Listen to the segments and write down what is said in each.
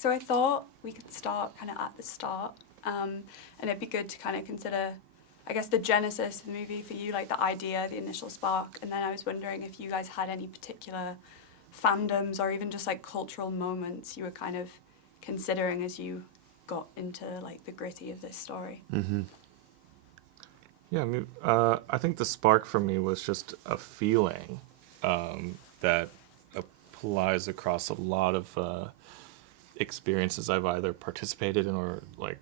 So I thought we could start kind of at the start, and it'd be good to kind of consider, I guess, the genesis of the movie for you, like the idea, the initial spark, and then I was wondering if you guys had any particular fandoms or even just like cultural moments you were kind of considering as you got into like the gritty of this story. Mm-hmm. Yeah, I mean, I think the spark for me was just a feeling that applies across a lot of experiences I've either participated in or like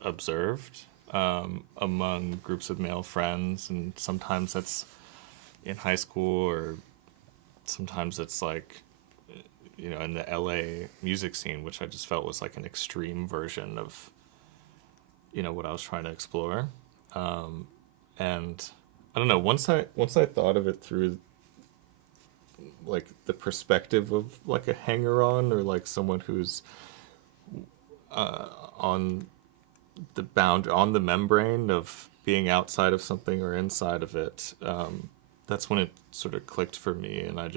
observed among groups of male friends, and sometimes that's in high school, or sometimes it's like, you know, in the LA music scene, which I just felt was like an extreme version of, you know, what I was trying to explore. And I don't know, once I thought of it through like the perspective of like a hanger-on, or like someone who's on the membrane of being outside of something or inside of it, that's when it sort of clicked for me. And I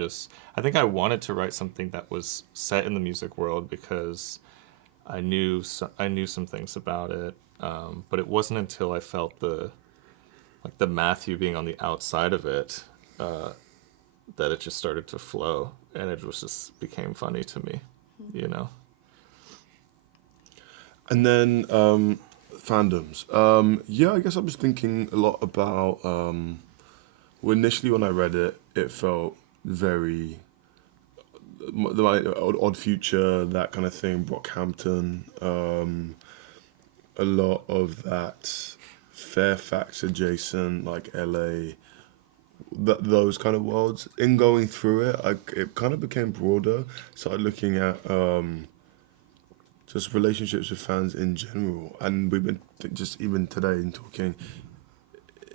think I wanted to write something that was set in the music world because I knew some things about it, but it wasn't until I felt the Matthew being on the outside of it that it just started to flow, and it just became funny to me, you know. And then fandoms. Yeah, I guess I was thinking a lot about. Well, initially when I read it, it felt very like Odd Future, that kind of thing. Brockhampton, a lot of that Fairfax adjacent, like LA. Those kind of worlds. In going through it, it kind of became broader. Started looking at just relationships with fans in general, and we've been just even today in talking.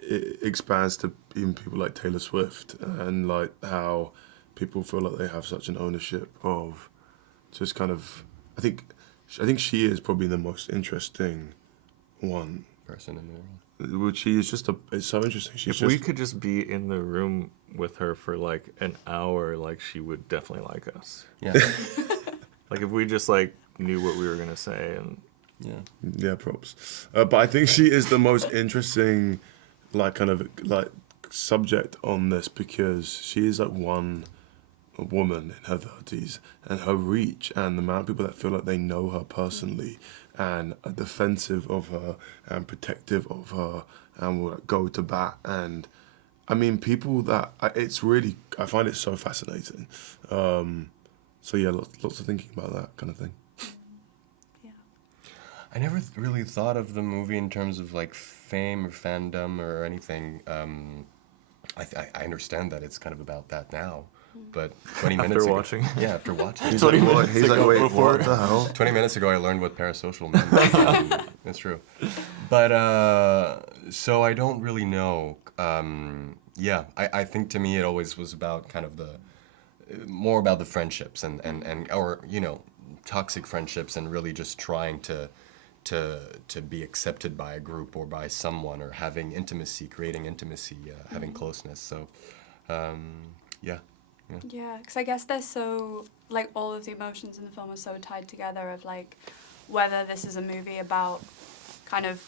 It expands to even people like Taylor Swift, and like how people feel like they have such an ownership of just kind of. I think she is probably the most interesting one person in the world. Which she is just it's so interesting. If we could just be in the room with her for like an hour, like she would definitely like us. Yeah. Like if we just like knew what we were gonna say, and yeah, props. But I think she is the most interesting, like kind of like subject on this, because she is like a woman in her 30s, and her reach and the amount of people that feel like they know her personally and are defensive of her and protective of her and will go to bat. And I mean, people that it's really, I find it so fascinating. So yeah, lots of thinking about that kind of thing. Yeah. I never really thought of the movie in terms of like fame or fandom or anything. I understand that it's kind of about that now. But 20 minutes after ago, watching. Yeah, after watching. He's like, wait, before. what the hell? 20 minutes ago, I learned what parasocial meant. That's true. But, so I don't really know. Yeah, I think to me it always was about kind of more about the friendships and or, you know, toxic friendships, and really just trying to be accepted by a group or by someone, or having intimacy, creating intimacy, having closeness. So, yeah. Yeah, because I guess they're so, like, all of the emotions in the film are so tied together, of, like, whether this is a movie about kind of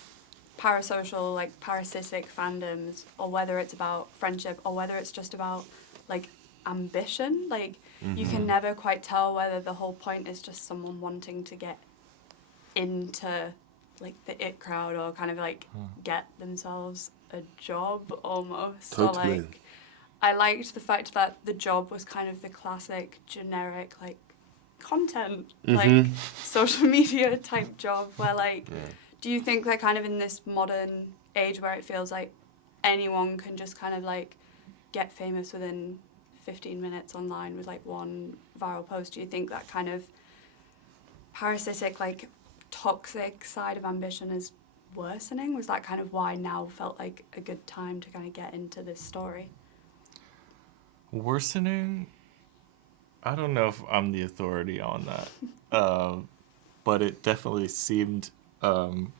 parasocial, like, parasitic fandoms, or whether it's about friendship, or whether it's just about, like, ambition. Like, you can never quite tell whether the whole point is just someone wanting to get into, like, the it crowd, or kind of, like, get themselves a job, almost. Totally. Or, like, I liked the fact that the job was kind of the classic, generic, like, content, like, social media type job, where, like, do you think that kind of in this modern age where it feels like anyone can just kind of, like, get famous within 15 minutes online with, like, one viral post, do you think that kind of parasitic, like, toxic side of ambition is worsening? Was that kind of why now felt like a good time to kind of get into this story? Worsening? I don't know if I'm the authority on that. But it definitely seemed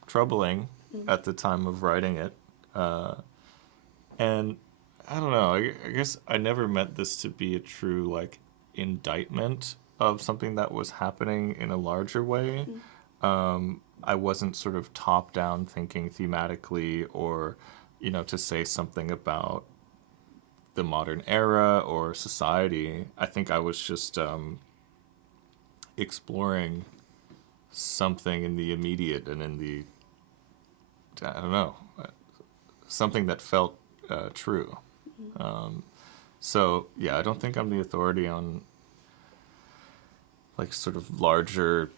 troubling at the time of writing it. And I don't know, I guess I never meant this to be a true, like, indictment of something that was happening in a larger way. I wasn't sort of top down thinking thematically or, to say something about the modern era or society. I think I was just exploring something in the immediate and in the, I don't know, something that felt true. So yeah, I don't think I'm the authority on like sort of larger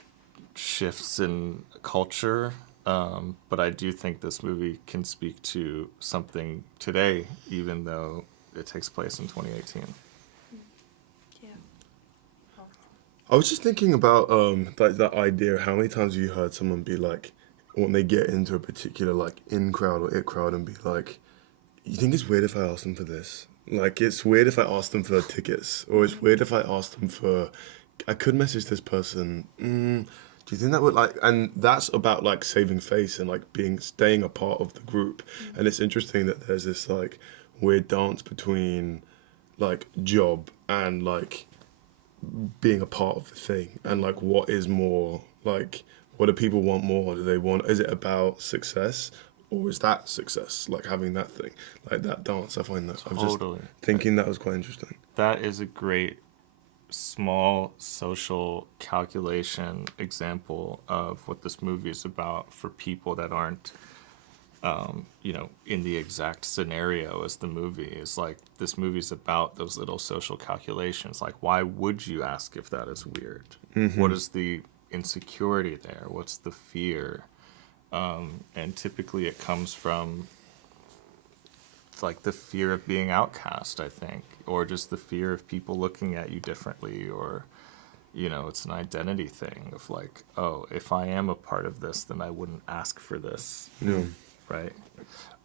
shifts in culture, but I do think this movie can speak to something today, even though it takes place in 2018. Yeah. I was just thinking about like that idea. How many times have you heard someone be like, when they get into a particular like in crowd or it crowd, and be like, "You think it's weird if I ask them for this? Like, it's weird if I ask them for tickets, or it's weird if I ask them for. I could message this person. Do you think that would like?" And that's about like saving face and like staying a part of the group. And it's interesting that there's this like weird dance between like job and like being a part of the thing, and like what is more like, what do people want more? Do they want, is it about success, or is that success, like having that thing, like that dance? I find that I'm just Totally. thinking that was quite interesting. That is a great small social calculation example of what this movie is about for people that aren't in the exact scenario as the movie. Is like, this movie's about those little social calculations. Like, why would you ask if that is weird? What is the insecurity there? What's the fear? And typically it comes from like the fear of being outcast, I think, or just the fear of people looking at you differently, or it's an identity thing of like, oh, if I am a part of this, then I wouldn't ask for this. Yeah. Right?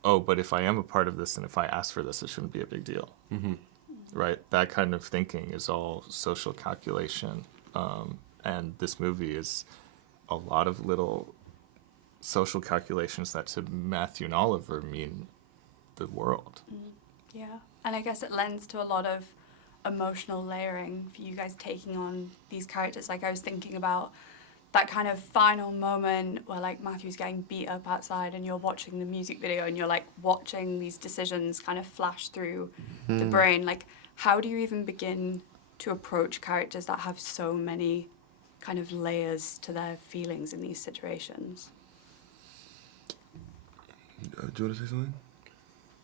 Oh, but if I am a part of this, and if I ask for this, it shouldn't be a big deal. Right? That kind of thinking is all social calculation. And this movie is a lot of little social calculations that to Matthew and Oliver mean the world. Yeah. And I guess it lends to a lot of emotional layering for you guys taking on these characters. Like, I was thinking about that kind of final moment where like Matthew's getting beat up outside and you're watching the music video and you're like watching these decisions kind of flash through the brain. Like, how do you even begin to approach characters that have so many kind of layers to their feelings in these situations? Do you want to say something?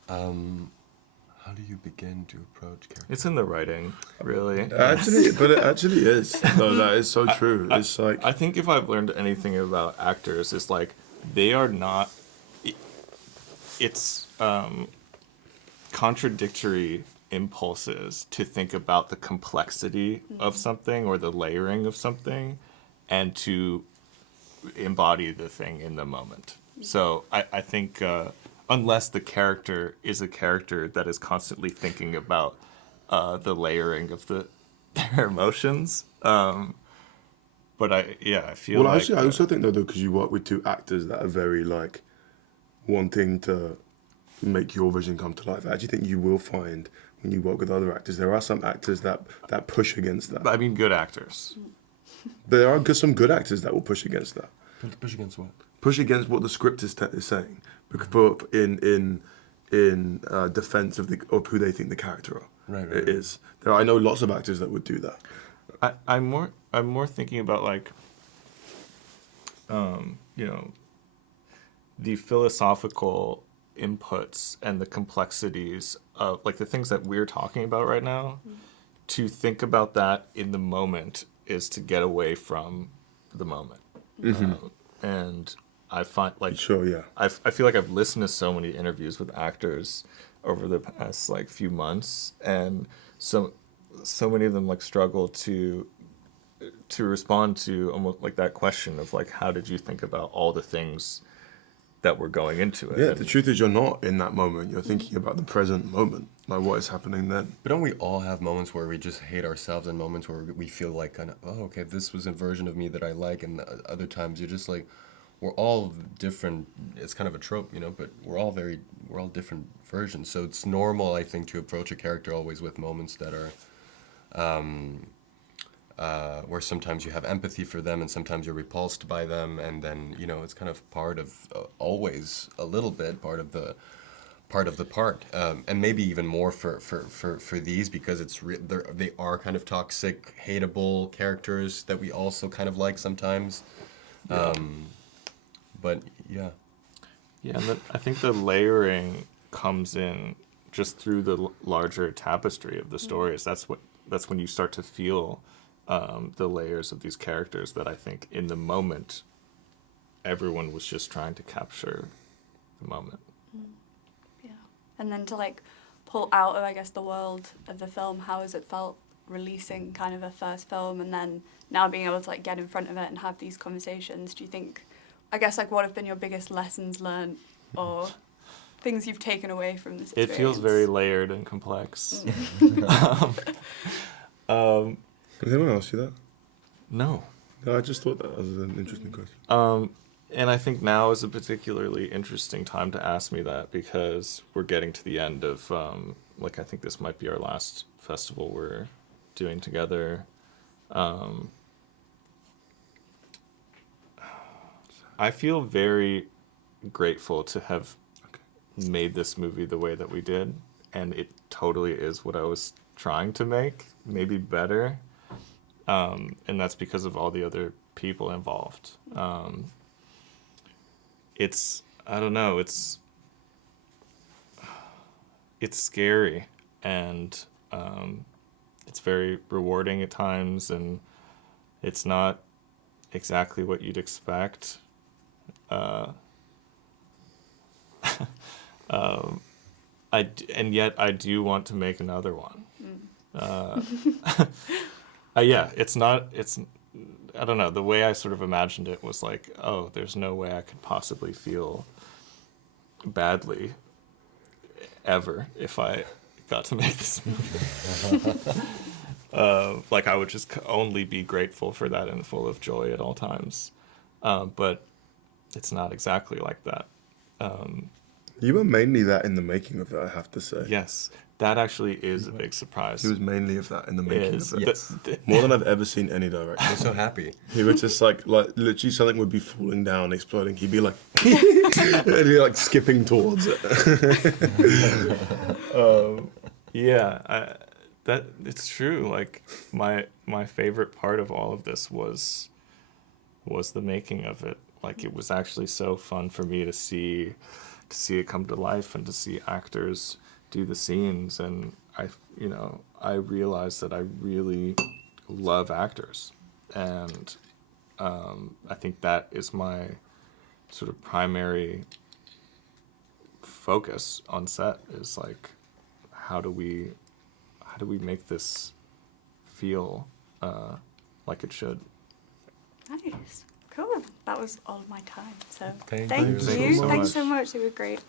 How do you begin to approach characters? It's in the writing, really. Actually, but it actually is. No, that is so true. It's like, I think if I've learned anything about actors, it's like they are not. It's contradictory impulses to think about the complexity of something or the layering of something, and to embody the thing in the moment. So I think unless the character is a character that is constantly thinking about the layering of their emotions. But I feel well, like... actually, I also think though, because you work with two actors that are very like wanting to make your vision come to life. I actually think you will find when you work with other actors, there are some actors that push against that. I mean, good actors. There are some good actors that will push against that. Push against what? Push against what the script is saying, because in defense of who they think the character Right. is. I know lots of actors that would do that. I'm more thinking about like, the philosophical inputs and the complexities of like the things that we're talking about right now. To think about that in the moment is to get away from the moment. And I find like, Sure, yeah. I feel like I've listened to so many interviews with actors over the past like few months, and so many of them like struggle to respond to almost like that question of like, how did you think about all the things that were going into it? Yeah, the truth is you're not in that moment. You're thinking about the present moment, like what is happening then. But don't we all have moments where we just hate ourselves, and moments where we feel like kind of, oh, okay, this was a version of me that I like, and other times you're just like, we're all different. It's kind of a trope, but we're all different versions. So it's normal, I think, to approach a character always with moments that are where sometimes you have empathy for them and sometimes you're repulsed by them, and then it's kind of part of always a little bit part of the part, and maybe even more for these, because they are kind of toxic, hateable characters that we also kind of like sometimes. But yeah. Yeah, and I think the layering comes in just through the larger tapestry of the stories. That's when you start to feel the layers of these characters that I think in the moment everyone was just trying to capture the moment. Yeah. And then to like pull out of, I guess, the world of the film, how has it felt releasing kind of a first film and then now being able to like get in front of it and have these conversations? Do you think, I guess, like, what have been your biggest lessons learned or things you've taken away from this experience? It feels very layered and complex. Has anyone asked you that? No. No, I just thought that was an interesting question. And I think now is a particularly interesting time to ask me that, because we're getting to the end of, I think this might be our last festival we're doing together. I feel very grateful to have made this movie the way that we did, and it totally is what I was trying to make, maybe better. And that's because of all the other people involved. It's, I don't know, it's scary, and it's very rewarding at times, and it's not exactly what you'd expect. And yet I do want to make another one. Yeah, it's I don't know, the way I sort of imagined it was like, oh, there's no way I could possibly feel badly ever if I got to make this movie. I would just only be grateful for that and full of joy at all times. But it's not exactly like that. You were mainly that in the making of it, I have to say. Yes, that actually is a big surprise. He was mainly of that in the making of it. Yes. More than I've ever seen any director. I'm so happy. He would just like literally something would be falling down, exploding. He'd be like, and he'd be like skipping towards it. Yeah, that it's true. Like my favorite part of all of this was the making of it. Like, it was actually so fun for me to see it come to life and to see actors do the scenes, and I realized that I really love actors, and I think that is my sort of primary focus on set, is like, how do we make this feel like it should. Nice. Cool. That was all of my time. So Thank thank you. you. So Thanks much. so much. It was great.